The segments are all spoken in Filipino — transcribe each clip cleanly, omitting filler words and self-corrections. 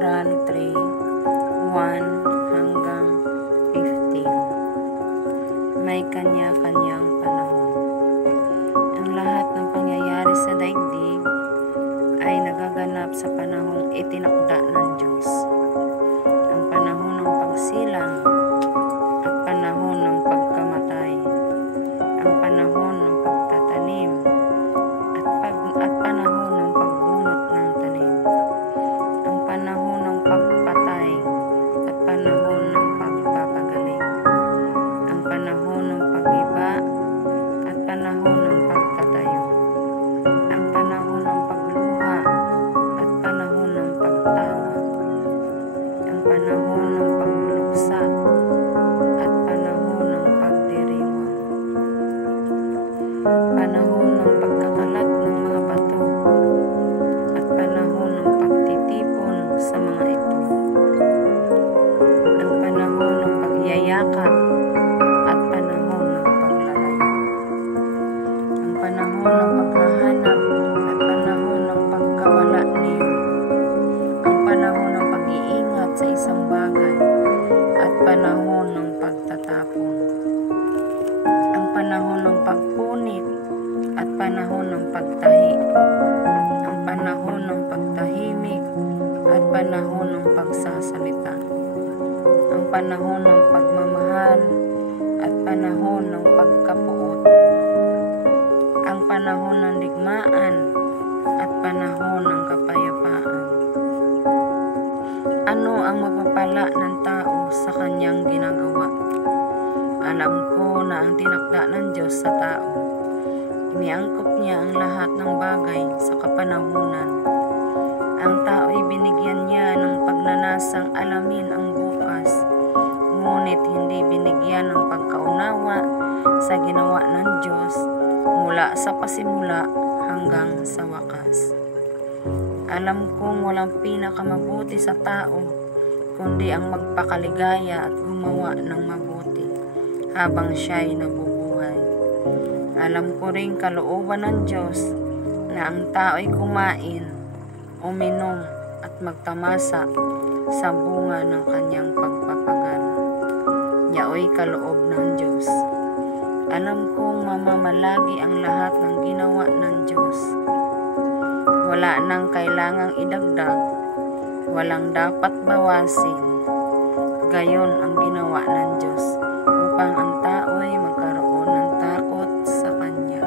Kapatawaran 3:1 hanggang 15. May kanya-kanyang panahon. Ang lahat ng pangyayari sa daigdig ay nagaganap sa panahong itinakda ng Diyos. Ang panahon ng pagsilang at panahon ng pagkamatay, ang panahon ng pagtatanim at panahon ng pagbunot ng tanim, ang panahon ng pagpatay at panahon ng pagpapagaling, ang panahon ng pag-iba at panahon ng pagtatayo, ang panahon ng pagluha at panahon ng pagtawa, ang panahon ng pagluluksa at panahon ng pagdiriwang, panahon ng pagkakalat ng mga bato at panahon ng pagtitipon sa mga ito, ang panahon ng pagyayakap at panahon ng paglalayo, ang panahon ng paghahanap at panahon ng pagkawala niyo, ang panahon ng pag-iingat sa isang bagay at panahon ng pagtatapon, ang panahon ng pagpunit at panahon ng pagtahi, ang panahon ng pagtahimik at panahon ng pagsasalita, ang panahon ng pagmamahal at panahon ng pagkapuot, ang panahon ng digmaan at panahon ng kapayapaan. Ano ang mapapala ng tao sa kanyang ginagawa? Alam ko na ang tinakda ng Diyos sa tao, iniangkop niya ang lahat ng bagay sa kapanahunan. Ang tao ay binigyan niya ng pagnanasang alamin ang bukas, ngunit hindi binigyan ng pagkaunawa sa ginawa ng Diyos mula sa pasimula hanggang sa wakas. Alam kong walang pinakamabuti sa tao kundi ang magpakaligaya at gumawa ng mabuti habang siya'y nabubuhay. Alam ko ring kalooban ng Diyos na ang tao ay kumain, uminom at magtamasa sa bunga ng kanyang pagpapagal. Yaoy kaloob ng Diyos. Alam kong mamamalagi ang lahat ng ginawa ng Diyos. Wala nang kailangang idagdag, walang dapat bawasin. Gayon ang ginawa ng Diyos upang ang tao ay magkaroon ng takot sa Kanya.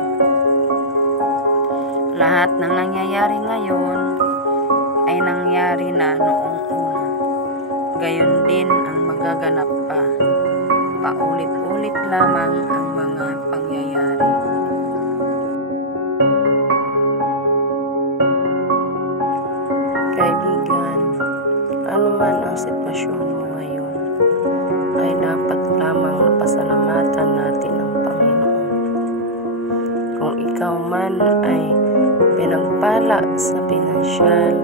Lahat ng nangyayari ngayon ay nangyari na noong una. Gayon din ang magaganap pa. Paulit-ulit lamang ang mga pangyayari. Kaibigan, ano man ang sitwasyon mo ngayon, ay dapat lamang napasalamatan natin ang Panginoon. Kung ikaw man ay pinagpala sa pinansyal,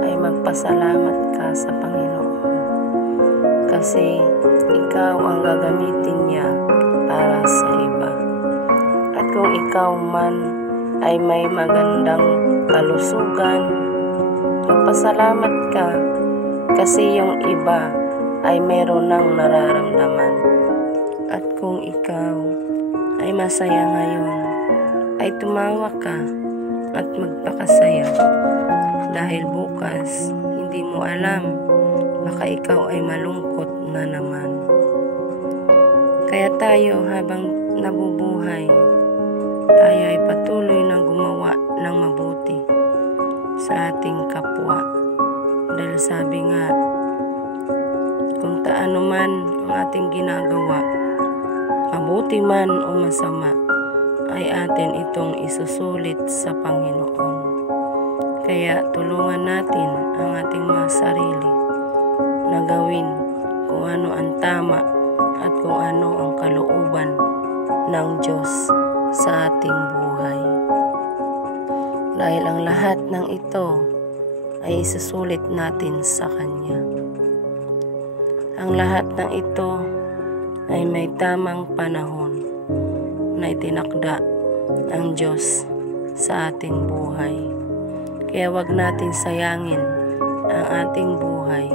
ay magpasalamat ka sa Panginoon. Kasi ikaw ang gagamitin niya para sa iba. At kung ikaw man ay may magandang kalusugan, magpasalamat ka kasi yung iba ay meron ng nararamdaman. At kung ikaw ay masaya ngayon, ay tumawa ka at magpakasaya. Dahil bukas, hindi mo alam, baka ikaw ay malungkot na naman. Kaya tayo habang nabubuhay, tayo ay patuloy na gumawa ng mabuti sa ating kapwa. Dahil sabi nga, kung taano man ang ating ginagawa, mabuti man o masama, ay atin itong isusulit sa Panginoon. Kaya tulungan natin ang ating mga sarili na gawin kung ano ang tama at kung ano ang kalooban ng Diyos sa ating buhay. Dahil ang lahat ng ito ay isusulit natin sa Kanya. Ang lahat ng ito ay may tamang panahon na itinakda ang Diyos sa ating buhay. Kaya wag natin sayangin ang ating buhay.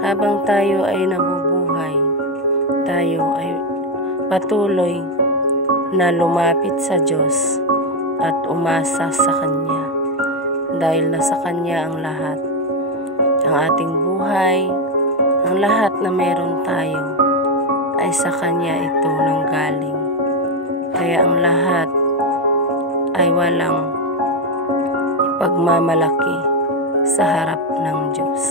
Habang tayo ay nabubuhay, tayo ay patuloy na lumapit sa Diyos at umasa sa Kanya. Dahil nasa Kanya ang lahat. Ang ating buhay, ang lahat na meron tayo, ay sa Kanya ito nanggaling. Kaya ang lahat ay walang pagmamalaki sa harap ng Diyos.